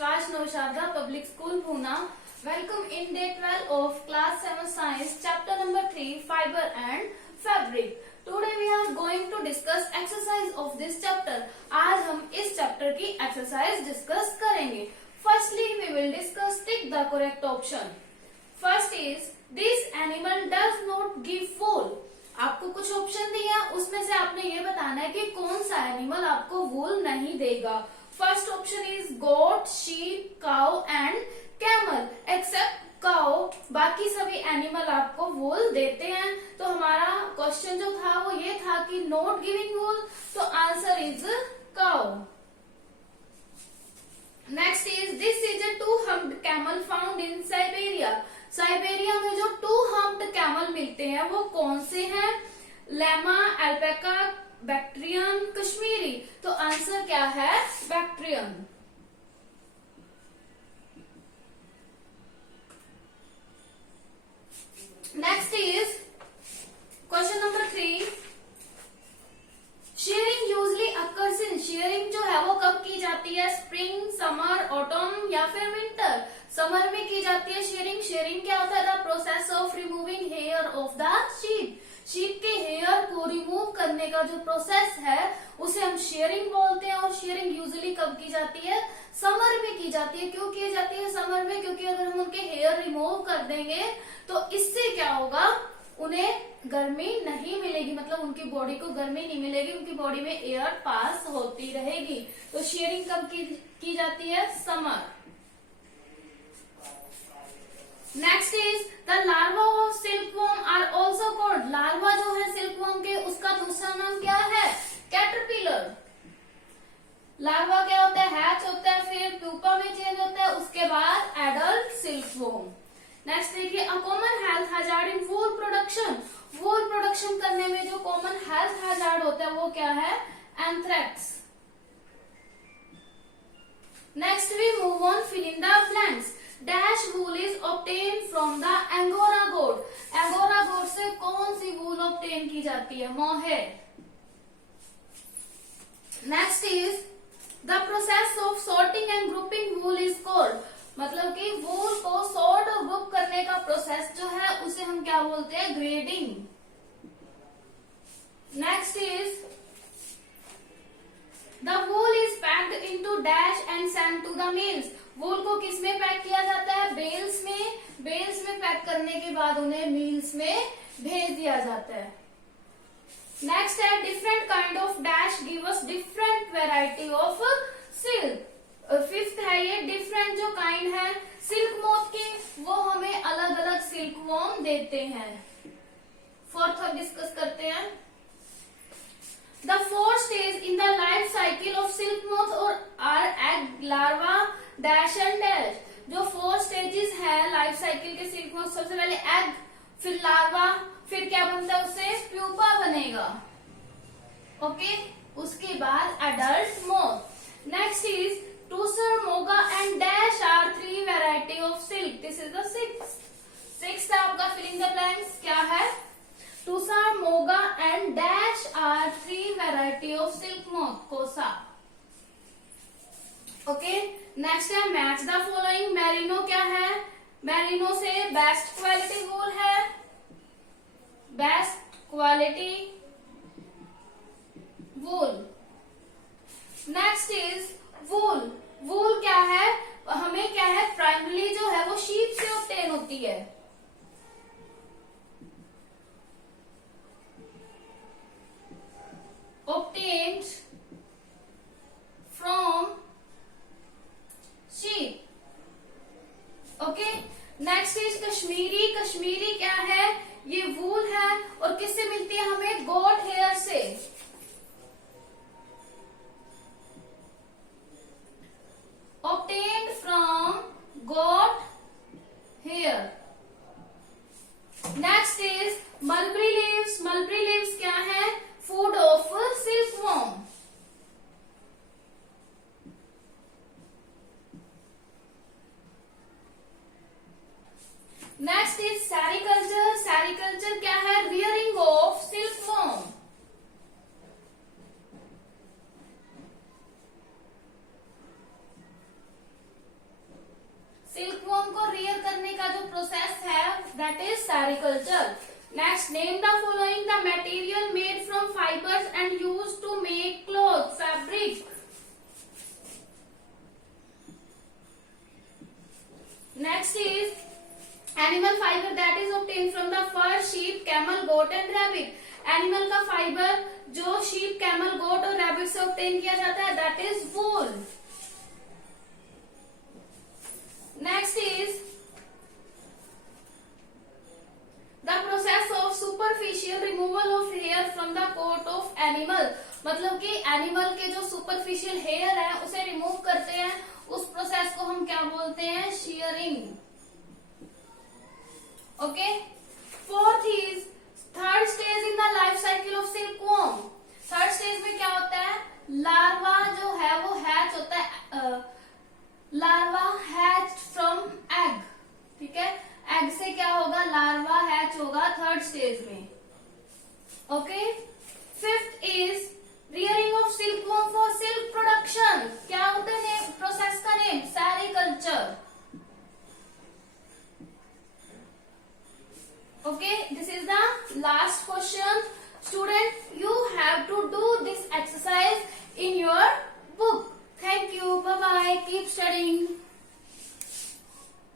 Vishwas Noshadra Public School Pune. Welcome in day 12 of class 7 science chapter number 3 fiber and fabric. Today we are going to discuss exercise of this chapter. आज हम इस chapter की exercise discuss करेंगे. Firstly we will discuss tick the correct option. First is this animal does not give wool. आपको कुछ option दिया, उसमें से आपने ये बताना है कि कौन सा एनिमल आपको वूल नहीं देगा. First option is goat, sheep, cow and camel. Except cow, बाकी सभी एनिमल आपको वूल देते हैं. तो हमारा क्वेश्चन जो था वो ये था कि नॉट गिविंग वूल, तो answer is cow. Next is this is a two humped camel found in Siberia. Siberia में जो टू हम्प्ड कैमल मिलते हैं वो कौन से हैं? Llama, alpaca, Bactrian, Kashmiri. तो आंसर क्या है? Bactrian. Next is question number 3. Shearing usually occurs in. Shearing जो है वो कब की जाती है? स्प्रिंग, समर, ऑटम या फिर विंटर. समर में की जाती है शेयरिंग. शेयरिंग क्या होता है? The process of removing hair of the sheep. Sheep के हेयर को रिमूव करने का जो प्रोसेस है उसे हम शेयरिंग बोलते हैं. और शेयरिंग यूजुअली कब की जाती है? समर में की जाती है. क्यों की जाती है समर में? क्योंकि अगर हम उनके हेयर रिमूव कर देंगे तो इससे क्या होगा, उन्हें गर्मी नहीं मिलेगी, मतलब उनकी बॉडी को गर्मी नहीं मिलेगी, उनकी बॉडी में एयर पास होती रहेगी. तो शेयरिंग कब की जाती है? Summer. Next is the larva of silkworm are also called. Larva जो है सिल्कवॉर्म के, उसका दूसरा नाम क्या है? कैटरपिलर. लार्वा क्या होता है? हैच होता है, फिर प्यूपा में चेंज होता है, उसके बाद एडल्ट सिल्कवॉर्म. नेक्स्ट देखिए, a common health hazard in wool production. Wool production करने में जो कॉमन हेल्थ हैजार्ड होता है वो क्या है? Anthrax. Next we move on, fill in the blanks. Dash wool is obtain from the angora goat. Angora goat से कौन सी वूल ऑब्टेन की जाती है? Mohair. Next is the process of sorting and grouping wool is called. मतलब कि वूल को sort और ग्रुप करने का प्रोसेस जो है उसे हम क्या बोलते हैं? Grading. Next is the wool is packed into dash and send to the mills. Wool को किस में पैक किया जाता है? बेल्स में. बेल्स में पैक करने के बाद उन्हें मिल्स में भेज दिया जाता है. नेक्स्ट है different kind of dash give us different variety of silk. Fifth है ये डिफरेंट जो काइंड है सिल्क मोथ के, वो हमें अलग अलग सिल्क वॉर्म देते हैं. फोर्थ अब डिस्कस करते हैं. The four stage in the life cycle of silk moth और are egg, larva, dash and dash. जो 4 स्टेजेस है लाइफ साइकिल के सिल्क मोथ, सबसे पहले एग, फिर लार्वा, फिर क्या बनता है उससे? प्यूपा बनेगा. ओके, उसके बाद adult moth. Next is tussar, muga and dash are 3 variety of silk. This is the sixth आपका फिलिंग द ब्लैंक्स क्या है? Tussar, muga and dash are 3 variety of silk moth. कोसा. ओके, नेक्स्ट है मैच द फॉलोइंग. मेरिनो क्या है? Merino से best quality wool है. Best quality wool. Next is wool. Wool क्या है? हमें क्या है? प्राइमरी जो है वो शीप से ऑब्टेन होती है. obtained from sheep. Okay, next is Kashmiri. Kashmiri क्या है? ये वूल है और किससे मिलती है हमें? ऑब्टेन किया जाता है, that is wool. Next is the process of superficial removal of hair from the coat of animal. मतलब कि एनिमल के जो सुपरफिशियल हेयर है उसे रिमूव करते हैं, उस प्रोसेस को हम क्या बोलते हैं, shearing। Okay, fourth is third stage in the life cycle of silkworm. Third stage में क्या होता है, लार्वा जो है वो हैच होता है, लार्वा हैच फ्रॉम एग, ठीक है, एग से क्या होगा, लार्वा हैच होगा थर्ड स्टेज में। Okay, fifth is rearing of silkworm for silk production. क्या होता है प्रोसेस का name, sericulture. Okay, this is the last question. Student, you have to do this exercise in your book. Thank you. Bye bye. Keep studying.